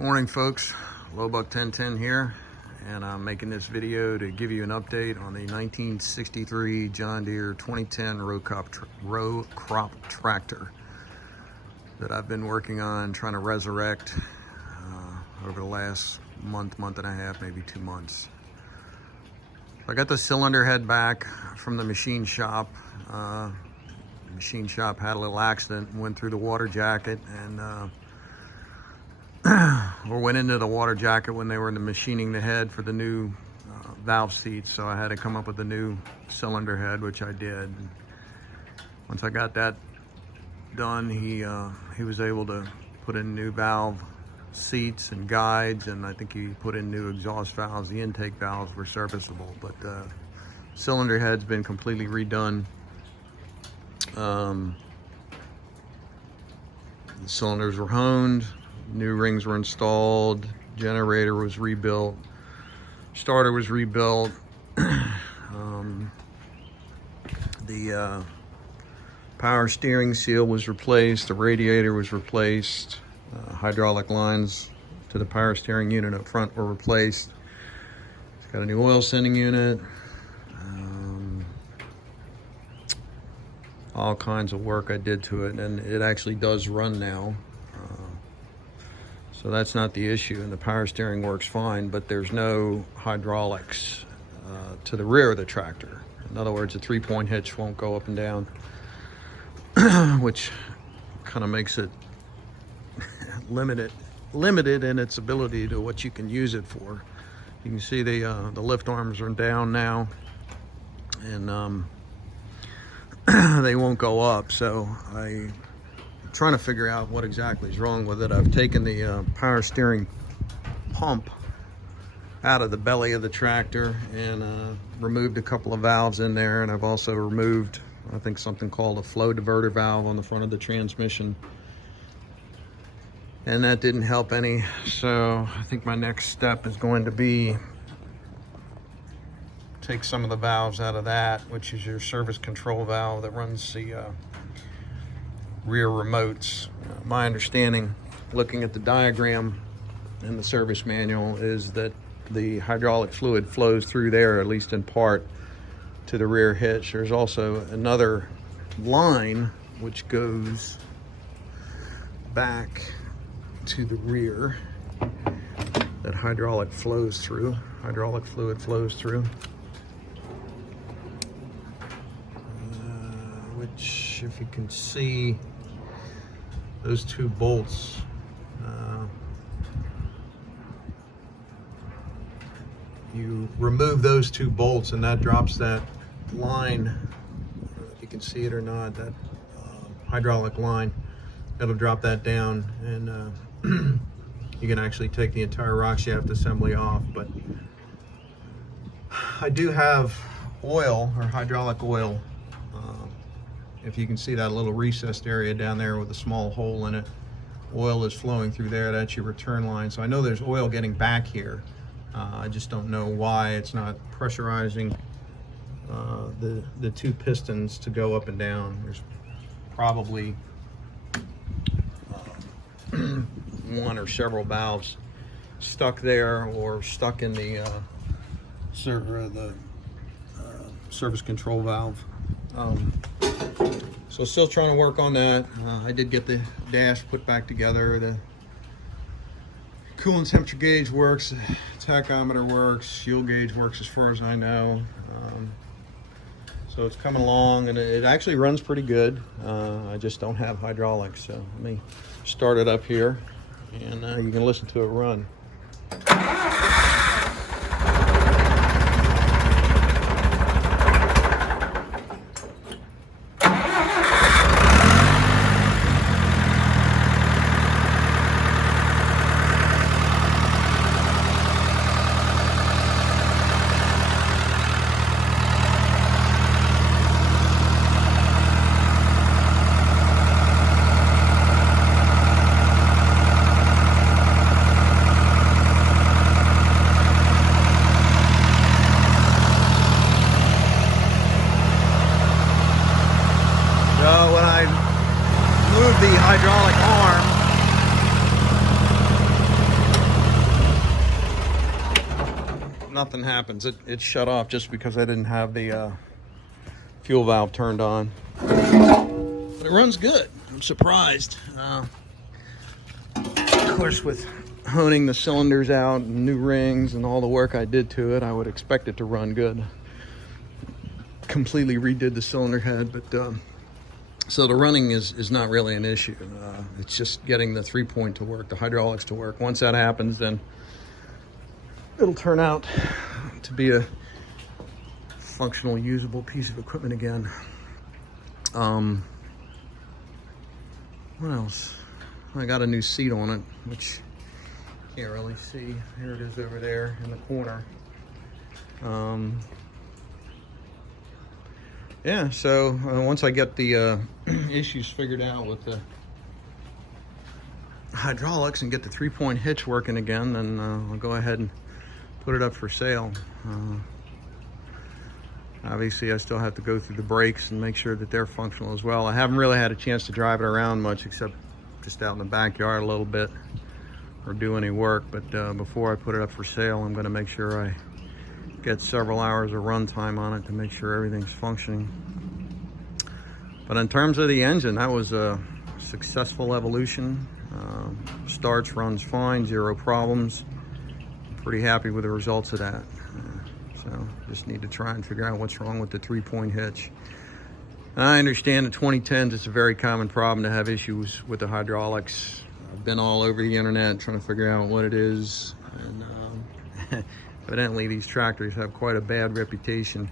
Morning folks, Lowbuck 1010 here, and I'm making this video to give you an update on the 1963 John Deere 2010 row crop tractor that I've been working on trying to resurrect over the last month and a half, maybe 2 months. I got the cylinder head back from the machine shop. The machine shop had a little accident and went through the water jacket, and or went into the water jacket when they were machining the head for the new valve seats. So I had to come up with a new cylinder head, which I did. Once I got that done, he was able to put in new valve seats and guides, and I think he put in new exhaust valves. The intake valves were serviceable, but the cylinder head's been completely redone. The cylinders were honed, new rings were installed, generator was rebuilt, starter was rebuilt. The power steering seal was replaced, the radiator was replaced, hydraulic lines to the power steering unit up front were replaced. It's got a new oil sending unit, all kinds of work I did to it, and it actually does run now. So that's not the issue, and the power steering works fine, but there's no hydraulics to the rear of the tractor. In other words, a 3-point hitch won't go up and down, which kind of makes it limited in its ability to what you can use it for. You can see the lift arms are down now, and they won't go up. So I'm trying to figure out what exactly is wrong with it. I've taken the power steering pump out of the belly of the tractor and removed a couple of valves in there, and I've also removed, I think, something called a flow diverter valve on the front of the transmission, and that didn't help any. So I think my next step is going to be take some of the valves out of that, which is your service control valve that runs the rear remotes. My understanding, looking at the diagram in the service manual, is that the hydraulic fluid flows through there, at least in part, to the rear hitch. There's also another line which goes back to the rear that hydraulic fluid flows through, which, if you can see, those two bolts, you remove those two bolts and that drops that line, if you can see it or not, that hydraulic line. It'll drop that down, and you can actually take the entire rock shaft assembly off. But I do have oil, or hydraulic oil. If you can see that little recessed area down there with a small hole in it, oil is flowing through there. That's your return line. So I know there's oil getting back here. I just don't know why it's not pressurizing the two pistons to go up and down. There's probably one or several valves stuck there, or stuck in the service control valve. So still trying to work on that. I did get the dash put back together. The coolant temperature gauge works, tachometer works, fuel gauge works as far as I know. So it's coming along, and it actually runs pretty good. I just don't have hydraulics, so let me start it up here, and you can listen to it run. nothing happens. It shut off just because I didn't have the fuel valve turned on. But it runs good. I'm surprised. Of course, with honing the cylinders out and new rings and all the work I did to it, I would expect it to run good. Completely redid the cylinder head, but so the running is not really an issue. It's just getting the 3-point to work, the hydraulics to work. Once that happens, then it'll turn out to be a functional, usable piece of equipment again. What else? I got a new seat on it, which you can't really see. Here it is over there in the corner. Yeah, so once I get the issues figured out with the hydraulics and get the 3-point hitch working again, then I'll go ahead and put it up for sale. Obviously, I still have to go through the brakes and make sure that they're functional as well. I haven't really had a chance to drive it around much, except just out in the backyard a little bit or do any work. But before I put it up for sale, I'm going to make sure I get several hours of run time on it to make sure everything's functioning. But in terms of the engine, that was a successful evolution. Starts, runs fine, 0 problems. Pretty happy with the results of that. So just need to try and figure out what's wrong with the 3-point hitch. And I understand in 2010s it's a very common problem to have issues with the hydraulics. I've been all over the internet trying to figure out what it is, and evidently these tractors have quite a bad reputation.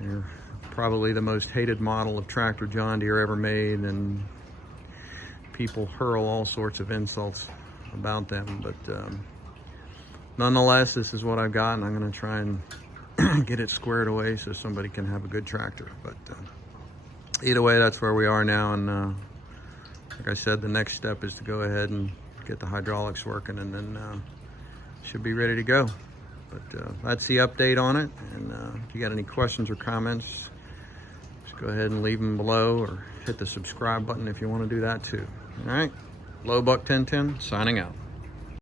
They're probably the most hated model of tractor John Deere ever made, and people hurl all sorts of insults about them. But nonetheless, this is what I've got, and I'm going to try and get it squared away so somebody can have a good tractor. But either way, that's where we are now, and like I said, the next step is to go ahead and get the hydraulics working, and then should be ready to go. But that's the update on it, and if you got any questions or comments, just go ahead and leave them below, or hit the subscribe button if you want to do that too. All right, Low Buck 1010 signing out.